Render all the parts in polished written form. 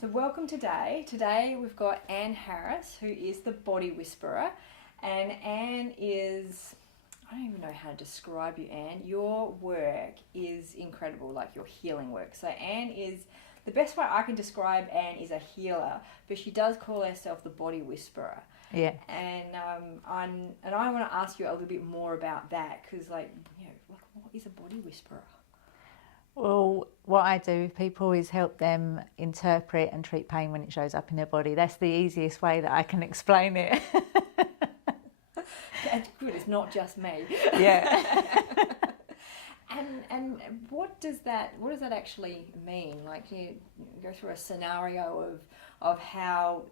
So welcome today. Today we've got Anne Harris, who is the Body Whisperer. And Anne is, I don't even know how to describe you, Anne. Your work is incredible, like your healing work. So Anne is, the best way I can describe Anne is a healer, but she does call herself the Body Whisperer. Yeah. And I want to ask you a little bit more about that, because what is a Body Whisperer? Well, what I do with people is help them interpret and treat pain when it shows up in their body. That's the easiest way that I can explain it. That's good. It's not just me. Yeah. And what does that actually mean? Like, you go through a scenario of how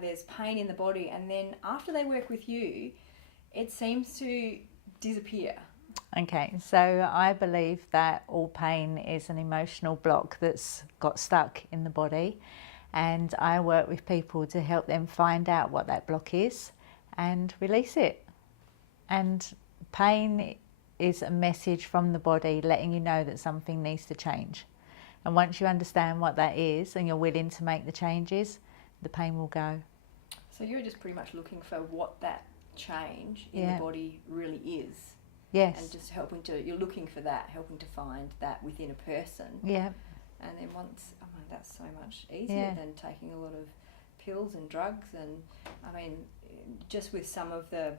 there's pain in the body, and then after they work with you, it seems to disappear. Okay, so I believe that all pain is an emotional block that's got stuck in the body, and I work with people to help them find out what that block is and release it. And pain is a message from the body letting you know that something needs to change. And once you understand what that is and you're willing to make the changes, the pain will go. So you're just pretty much looking for what that change in the body really is. Yes. And just you're looking for that, helping to find that within a person. Yeah. And then that's so much easier than taking a lot of pills and drugs. And I mean, just with some of the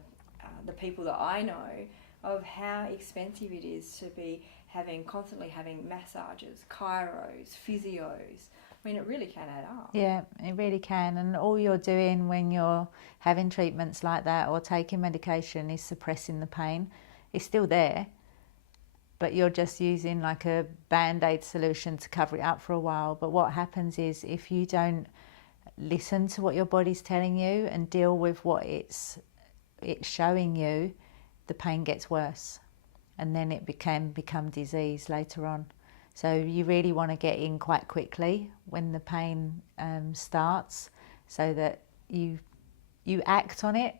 people that I know, of how expensive it is to be constantly having massages, chiros, physios. I mean, it really can add up. Yeah, it really can. And all you're doing when you're having treatments like that or taking medication is suppressing the pain. It's still there, but you're just using like a band-aid solution to cover it up for a while. But what happens is, if you don't listen to what your body's telling you and deal with what it's showing you, the pain gets worse, and then it can become disease later on. So you really want to get in quite quickly when the pain starts, so that you act on it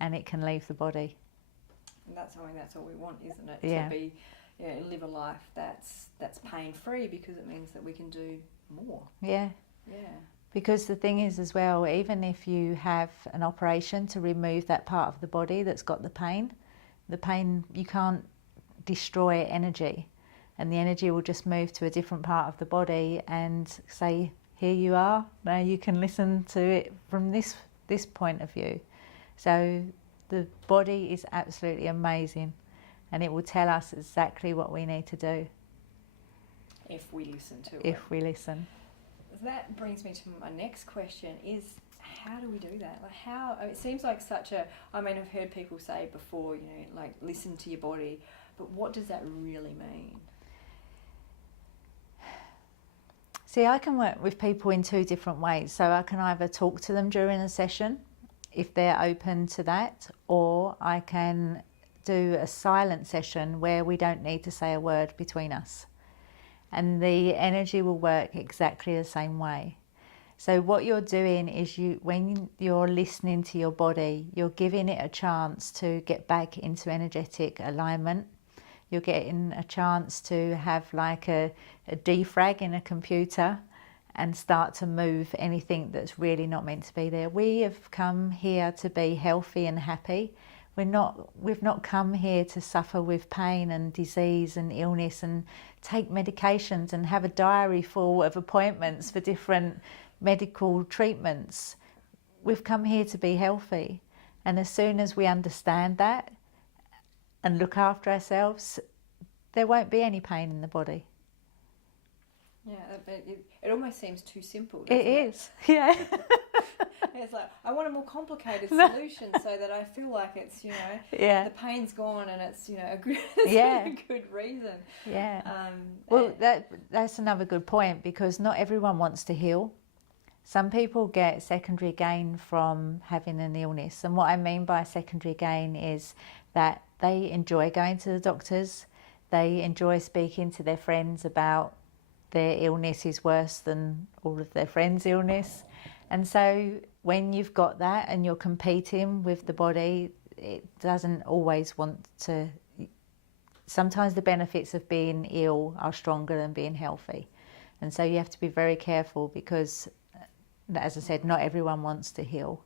and it can leave the body. And that's all we want, isn't it? Yeah. To be, live a life that's pain-free, because it means that we can do more. Yeah. Yeah. Because the thing is as well, even if you have an operation to remove that part of the body that's got the pain, you can't destroy energy, and the energy will just move to a different part of the body and say, here you are, now you can listen to it from this point of view. So the body is absolutely amazing, and it will tell us exactly what we need to do. If we listen to it. If we listen. That brings me to my next question, is how do we do that? It seems like I've heard people say before, listen to your body, but what does that really mean? See, I can work with people in two different ways. So I can either talk to them during a session, if they're open to that, or I can do a silent session where we don't need to say a word between us. And the energy will work exactly the same way. So what you're doing is, when you're listening to your body, you're giving it a chance to get back into energetic alignment. You're getting a chance to have like a defrag in a computer and start to move anything that's really not meant to be there. We have come here to be healthy and happy. We've not come here to suffer with pain and disease and illness and take medications and have a diary full of appointments for different medical treatments. We've come here to be healthy. And as soon as we understand that and look after ourselves, there won't be any pain in the body. Yeah, it almost seems too simple, doesn't it? It is, yeah. It's like, I want a more complicated solution so that I feel like it's, the pain's gone and it's, a good reason. Yeah. Well, that's another good point, because not everyone wants to heal. Some people get secondary gain from having an illness. And what I mean by secondary gain is that they enjoy going to the doctors. They enjoy speaking to their friends about their illness is worse than all of their friends' illness. And so when you've got that and you're competing with the body, it doesn't always want to. Sometimes the benefits of being ill are stronger than being healthy. And so you have to be very careful because, as I said, not everyone wants to heal.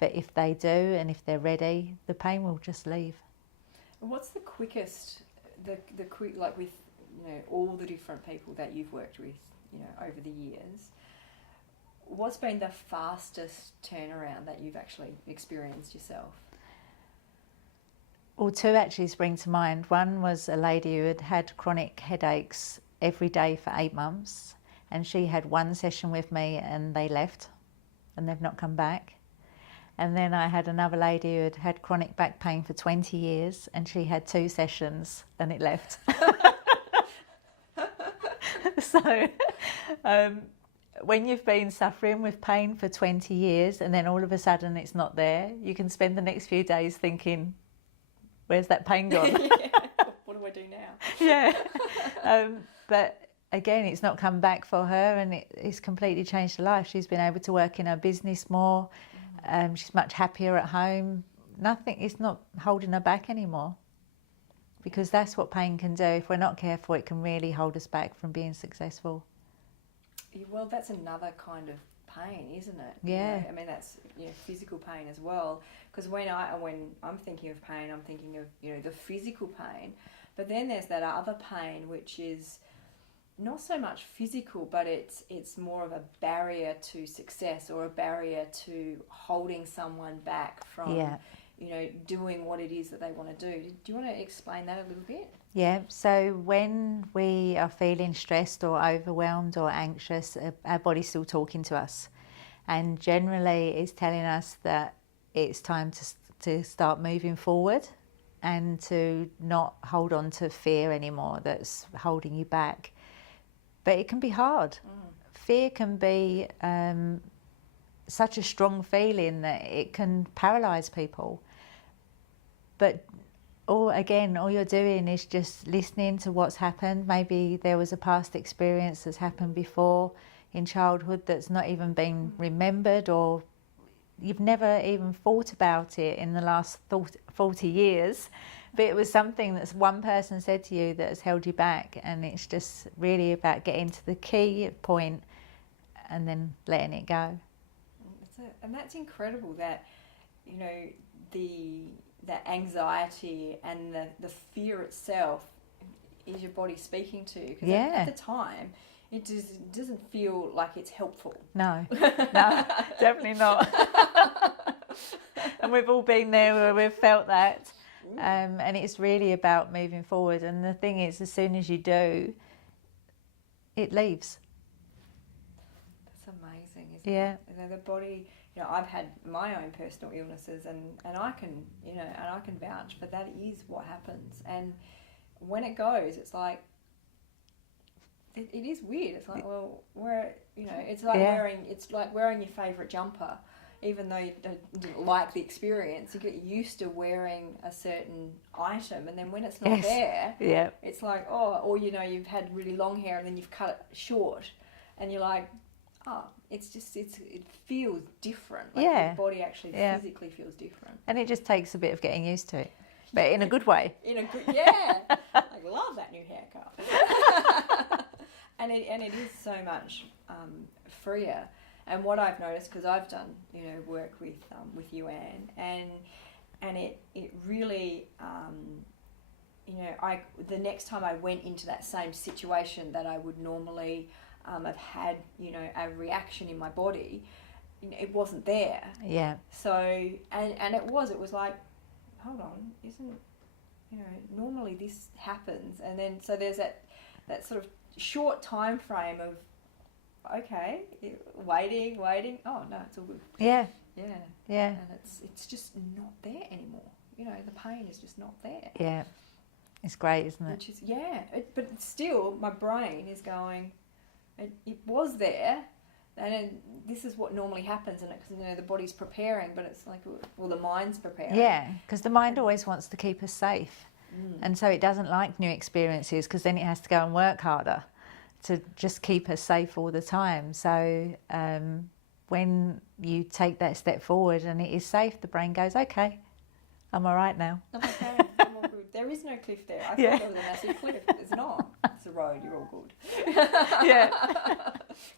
But if they do and if they're ready, the pain will just leave. What's the quickest, the quick, like with, you know, all the different people that you've worked with, you know, over the years, what's been the fastest turnaround that you've actually experienced yourself? Well, two actually spring to mind. One was a lady who had had chronic headaches every day for 8 months, and she had one session with me and they left and they've not come back. And then I had another lady who had had chronic back pain for 20 years and she had 2 sessions and it left. So when you've been suffering with pain for 20 years and then all of a sudden it's not there, you can spend the next few days thinking, where's that pain gone? Yeah. What do I do now? Yeah. But again, it's not come back for her and it's completely changed her life. She's been able to work in her business more. She's much happier at home. Nothing, it's not holding her back anymore. Because that's what pain can do. If we're not careful, it can really hold us back from being successful. Well, that's another kind of pain, isn't it? Yeah. You know, I mean, that's, you know, physical pain as well. Because when I'm thinking of pain, I'm thinking of, you know, the physical pain. But then there's that other pain, which is not so much physical, but it's more of a barrier to success or a barrier to holding someone back from, you know, doing what it is that they want to do. Do you want to explain that a little bit? Yeah, so when we are feeling stressed or overwhelmed or anxious, our body's still talking to us. And generally it's telling us that it's time to start moving forward and to not hold on to fear anymore that's holding you back. But it can be hard. Fear can be such a strong feeling that it can paralyse people. But all you're doing is just listening to what's happened. Maybe there was a past experience that's happened before in childhood that's not even been remembered, or you've never even thought about it in the last 40 years. But it was something that one person said to you that has held you back, and it's just really about getting to the key point and then letting it go. That's it. And that's incredible that, you know, the anxiety and the fear itself is your body speaking to you. Because at the time, it just doesn't feel like it's helpful. No, definitely not. And we've all been there where we've felt that. And it's really about moving forward. And the thing is, as soon as you do, it leaves. That's amazing, isn't it? You know, the body, you know, I've had my own personal illnesses and I can, you know, and I can vouch, but that is what happens. And when it goes, it's like, it is weird. It's like, well, it's like wearing your favourite jumper. Even though you didn't like the experience, you get used to wearing a certain item, and then when it's not there, it's like, or you know, you've had really long hair and then you've cut it short, and you're like, it feels different. Like your body actually physically feels different, and it just takes a bit of getting used to it, but in a good way. I love that new haircut, and it is so much freer. And what I've noticed, because I've done, you know, work with you, Anne, and it really, you know, the next time I went into that same situation that I would normally have had, you know, a reaction in my body, you know, it wasn't there. Yeah. So and it was like, hold on, isn't, you know, normally this happens, and then so there's that sort of short time frame of, okay, waiting. Oh no, it's all good. Yeah. And it's just not there anymore. You know, the pain is just not there. Yeah, it's great, isn't it? Which is but still, my brain is going. It was there, and this is what normally happens, and because, you know, the body's preparing, but it's like, well, the mind's preparing. Yeah, because the mind always wants to keep us safe, and so it doesn't like new experiences because then it has to go and work harder to just keep us safe all the time. So when you take that step forward and it is safe, the brain goes, okay, I'm all right now. I'm okay, I'm all good. There is no cliff there. I thought Yeah. there was a massive cliff. It's not. It's a road. You're all good. Yeah.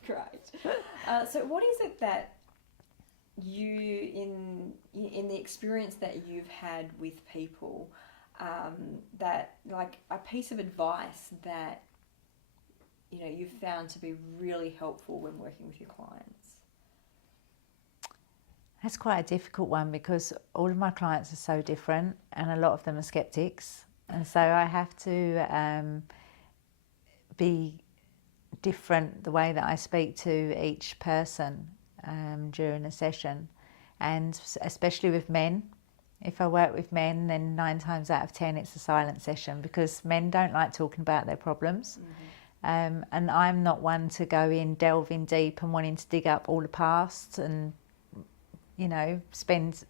Great. So what is it that you, in the experience that you've had with people, that, like, a piece of advice that, you know, you've found to be really helpful when working with your clients? That's quite a difficult one because all of my clients are so different and a lot of them are skeptics. And so I have to be different the way that I speak to each person during a session. And especially with men, if I work with men, then 9 times out of 10 it's a silent session because men don't like talking about their problems. And I'm not one to go in, delve in deep and wanting to dig up all the past and, you know, spend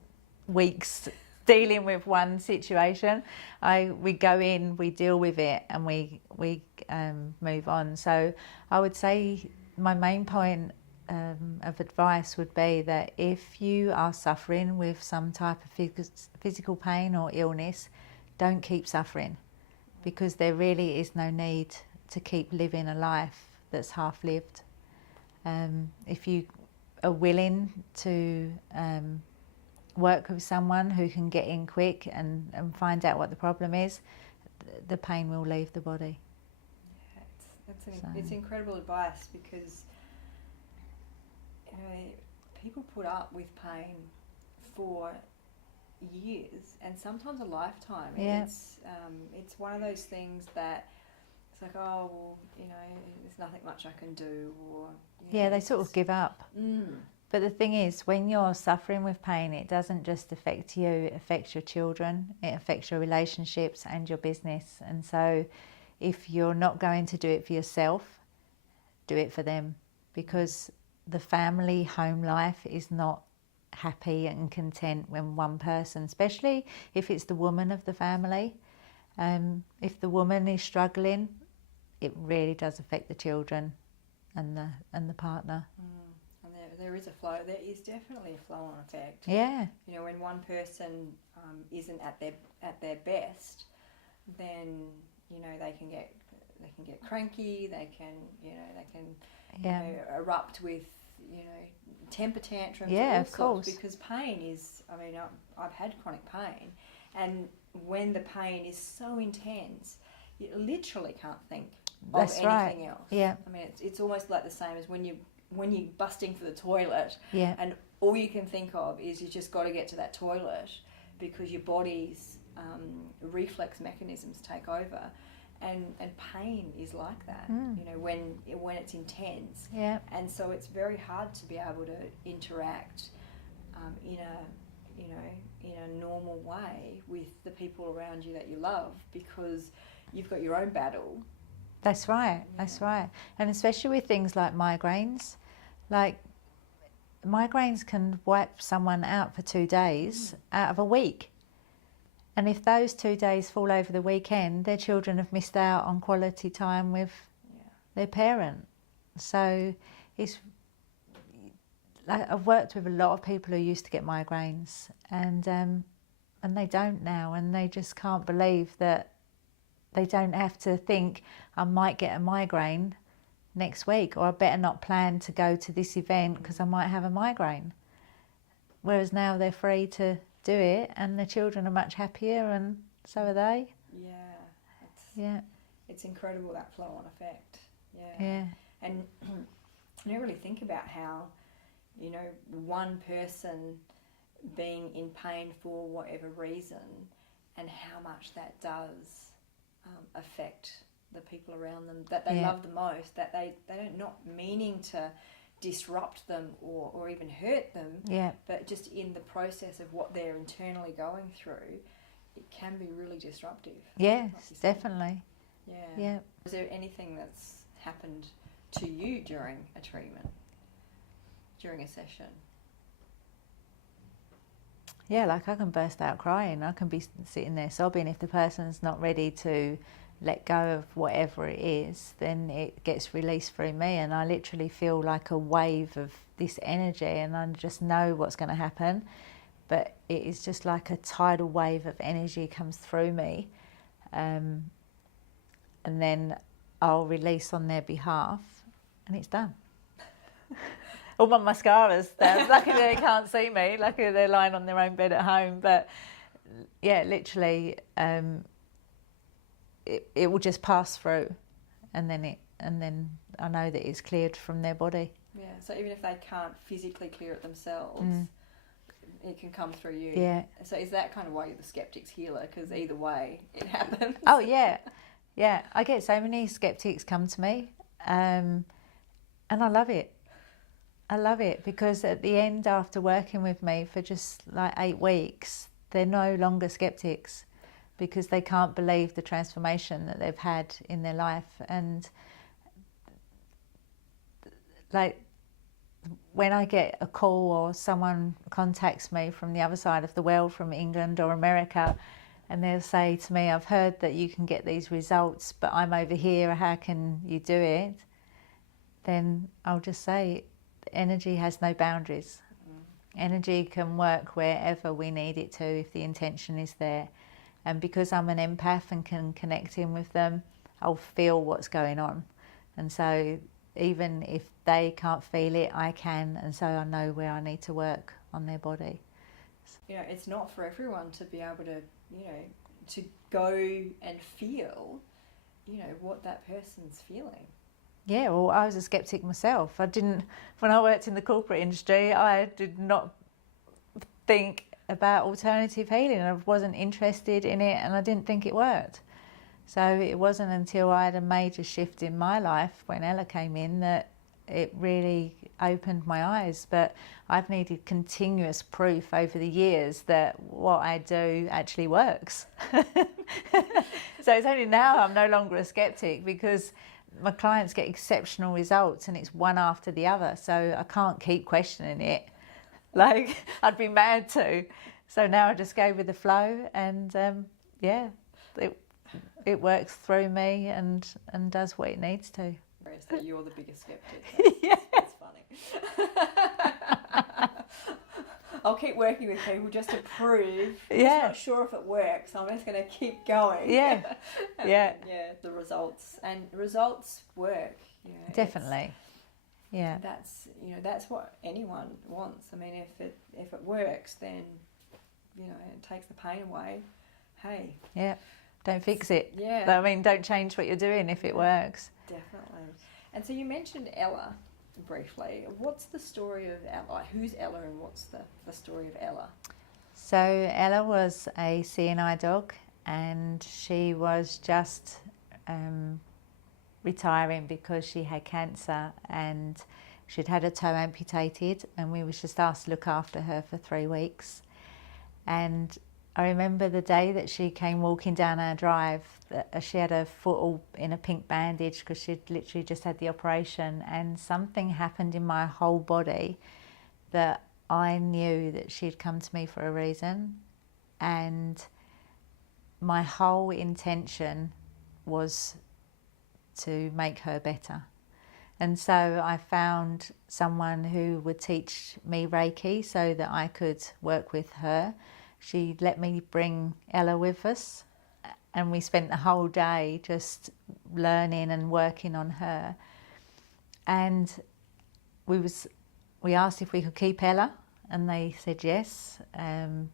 weeks dealing with one situation. We go in, we deal with it, and we move on. So I would say my main point of advice would be that if you are suffering with some type of physical pain or illness, don't keep suffering, because there really is no need to keep living a life that's half lived. If you are willing to work with someone who can get in quick and find out what the problem is, the pain will leave the body. Yeah, it's incredible advice because, you know, people put up with pain for years and sometimes a lifetime. Yeah. It's one of those things that it's like, oh, well, you know, there's nothing much I can do, or, you know, Yeah, they sort of give up. But the thing is, when you're suffering with pain, it doesn't just affect you, it affects your children, it affects your relationships and your business. And so if you're not going to do it for yourself, do it for them, because the family home life is not happy and content when one person, especially if it's the woman of the family, if the woman is struggling, it really does affect the children and the partner. And there is a flow. There is definitely a flow-on effect. Yeah. You know, when one person isn't at their best, then, you know, they can get cranky. They can erupt with, you know, temper tantrums. Yeah, all of course. sorts, because pain is. I mean, I've had chronic pain, and when the pain is so intense, you literally can't think of anything else. Yeah. I mean, it's almost like the same as when you're busting for the toilet, Yeah. and all you can think of is you just got to get to that toilet, because your body's reflex mechanisms take over, and pain is like that. You know, when it's intense. Yeah. And so it's very hard to be able to interact in a normal way with the people around you that you love, because you've got your own battle. That's right. Yeah. That's right. And especially with things like migraines, like migraines can wipe someone out for 2 days out of a week. And if those 2 days fall over the weekend, their children have missed out on quality time with their parent. So it's like, I've worked with a lot of people who used to get migraines, and they don't now, and they just can't believe that they don't have to think, I might get a migraine next week, or I better not plan to go to this event because I might have a migraine. Whereas now they're free to do it, and the children are much happier, and so are they. It's incredible, that flow-on effect. Yeah. And I don't really think about how, you know, one person being in pain for whatever reason, and how much that does affect the people around them that they love the most, that they're not meaning to disrupt them or even hurt them, but just in the process of what they're internally going through, it can be really disruptive. Yes, definitely. Yeah. Is there anything that's happened to you during a treatment, during a session? Yeah, like I can burst out crying. I can be sitting there sobbing. If the person's not ready to let go of whatever it is, then it gets released through me, and I literally feel like a wave of this energy, and I just know what's going to happen. But it is just like a tidal wave of energy comes through me, and then I'll release on their behalf, and it's done. All my mascaras down. Luckily they can't see me. Luckily they're lying on their own bed at home. But yeah, literally, it will just pass through, and then I know that it's cleared from their body. Yeah. So even if they can't physically clear it themselves, it can come through you. Yeah. So is that kind of why you're the skeptic's healer? Because either way, it happens. Oh yeah, yeah. I get so many skeptics come to me, and I love it. I love it because at the end, after working with me for just like 8 weeks, they're no longer skeptics because they can't believe the transformation that they've had in their life. And like when I get a call or someone contacts me from the other side of the world, from England or America, and they'll say to me, I've heard that you can get these results, but I'm over here, how can you do it? Then I'll just say, energy has no boundaries. Energy can work wherever we need it to if the intention is there. And because I'm an empath and can connect in with them, I'll feel what's going on. And so even if they can't feel it, I can, and so I know where I need to work on their body. You know, it's not for everyone to be able to, you know, to go and feel, you know, what that person's feeling. Yeah, well, I was a skeptic myself. When I worked in the corporate industry, I did not think about alternative healing. I wasn't interested in it, and I didn't think it worked. So it wasn't until I had a major shift in my life when Ella came in that it really opened my eyes. But I've needed continuous proof over the years that what I do actually works. So it's only now I'm no longer a skeptic because my clients get exceptional results and it's one after the other. So I can't keep questioning it. Like, I'd be mad to. So now I just go with the flow and, it works through me and does what it needs to. So you're the biggest skeptic. Yeah. That's funny. I'll keep working with people just to prove. I'm just not sure if it works. So I'm just going to keep going. Yeah. Yeah. Yeah, the results. And results work. You know, definitely. Yeah. That's what anyone wants. I mean, if it works, then, you know, it takes the pain away. Hey. Yeah. Don't fix it. Yeah. I mean, don't change what you're doing if it works. Definitely. And so you mentioned Ella briefly. What's the story of Ella? Who's Ella and what's the story of Ella? So Ella was a CNI dog and she was just retiring because she had cancer and she'd had her toe amputated, and we was just asked to look after her for 3 weeks. And I remember the day that she came walking down our drive, she had her foot all in a pink bandage because she'd literally just had the operation, and something happened in my whole body that I knew that she'd come to me for a reason, and my whole intention was to make her better. And so I found someone who would teach me Reiki so that I could work with her. She let me bring Ella with us, and we spent the whole day just learning and working on her. And we asked if we could keep Ella, and they said yes,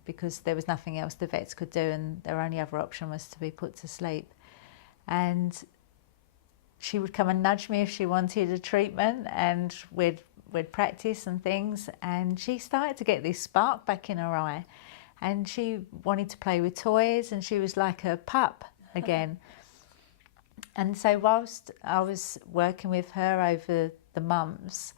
because there was nothing else the vets could do, and their only other option was to be put to sleep. And she would come and nudge me if she wanted a treatment, and we'd practice and things. And she started to get this spark back in her eye, and she wanted to play with toys, and she was like a pup again. And so whilst I was working with her over the months,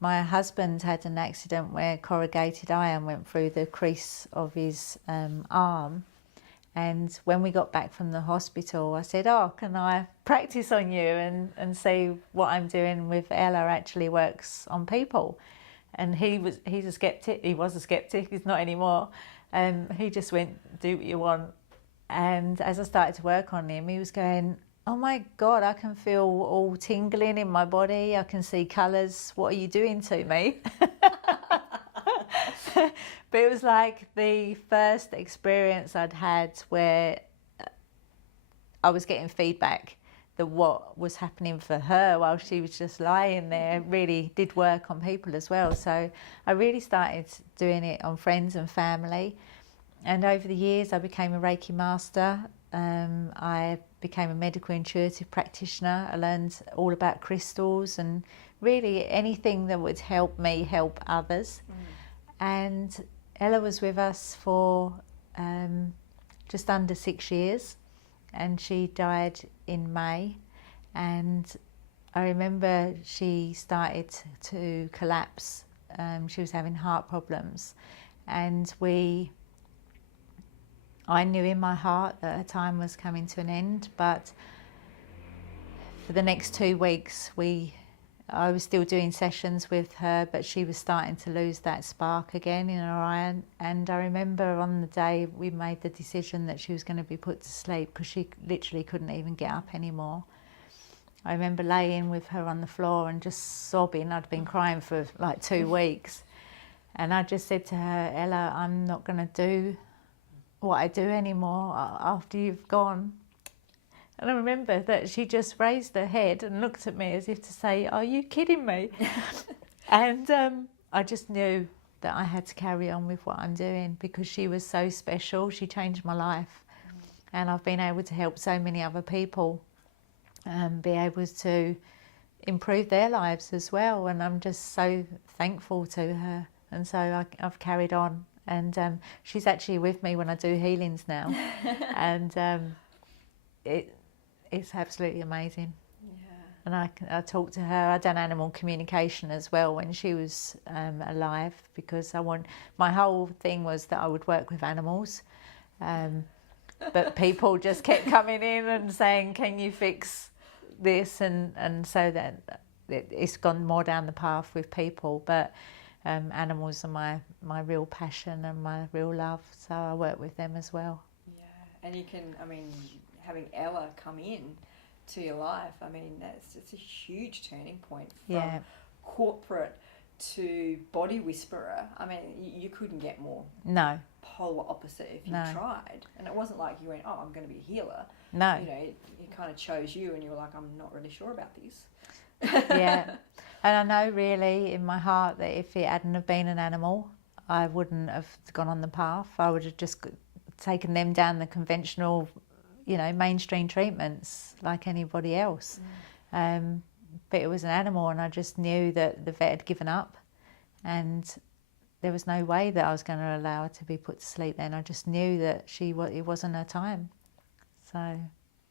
my husband had an accident where corrugated iron went through the crease of his arm. And when we got back from the hospital, I said, oh, can I practice on you and see what I'm doing with Ella actually works on people? And he's a skeptic. He was a skeptic. He's not anymore. He just went, do what you want. And as I started to work on him, he was going, oh my God, I can feel all tingling in my body. I can see colours. What are you doing to me? But it was like the first experience I'd had where I was getting feedback that what was happening for her while she was just lying there really did work on people as well. So I really started doing it on friends and family. And over the years, I became a Reiki master. I became a medical intuitive practitioner. I learned all about crystals and really anything that would help me help others. And Ella was with us for just under 6 years, and she died in May. And I remember she started to collapse. She was having heart problems, and I knew in my heart that her time was coming to an end, but for the next 2 weeks I was still doing sessions with her, but she was starting to lose that spark again in her eye. And I remember on the day we made the decision that she was going to be put to sleep because she literally couldn't even get up anymore. I remember laying with her on the floor and just sobbing. I'd been crying for like 2 weeks. And I just said to her, Ella, I'm not going to do what I do anymore after you've gone. And I remember that she just raised her head and looked at me as if to say, are you kidding me? And I just knew that I had to carry on with what I'm doing because she was so special. She changed my life. And I've been able to help so many other people be able to improve their lives as well. And I'm just so thankful to her. And so I've carried on. And she's actually with me when I do healings now. And it's absolutely amazing. And I talk to her. I've done animal communication as well when she was alive, because my whole thing was that I would work with animals. But people just kept coming in and saying, can you fix this? And so that it's gone more down the path with people. But animals are my real passion and my real love. So I work with them as well. Yeah, and you can, having Ella come in to your life, it's a huge turning point from corporate to body whisperer. You couldn't get more polar opposite if you tried. And it wasn't like you went, oh, I'm going to be a healer. No. It kind of chose you, and you were like, I'm not really sure about this. Yeah. And I know really in my heart that if it hadn't have been an animal, I wouldn't have gone on the path. I would have just taken them down the conventional, mainstream treatments like anybody else. But it was an animal, and I just knew that the vet had given up, and there was no way that I was going to allow her to be put to sleep then. I just knew that it wasn't her time. So,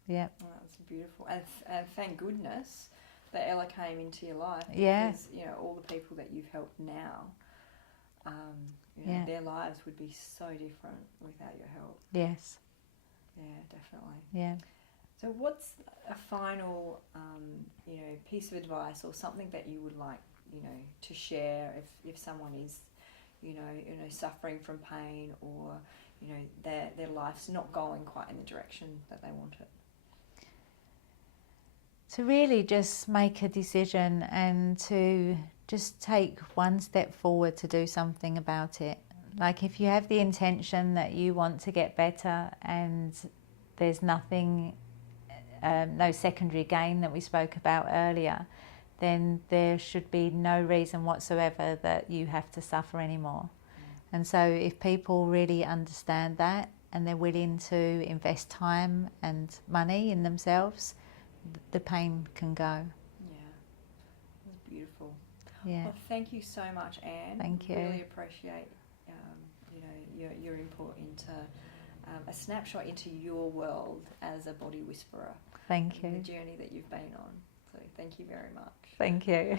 yeah. Oh, that's beautiful. And thank goodness that Ella came into your life. Yeah. Because, all the people that you've helped now, their lives would be so different without your help. Yes. Yeah, definitely. Yeah. So what's a final, piece of advice or something that you would like, to share if someone is, suffering from pain, or, their life's not going quite in the direction that they want it? To really just make a decision and to just take one step forward to do something about it. Like if you have the intention that you want to get better and there's nothing, no secondary gain that we spoke about earlier, then there should be no reason whatsoever that you have to suffer anymore. And so if people really understand that and they're willing to invest time and money in themselves, the pain can go. Yeah, that's beautiful. Yeah. Well, thank you so much, Anne. Thank you. Really appreciate, your input into a snapshot into your world as a body whisperer. Thank you. The journey that you've been on. So thank you very much. Thank you.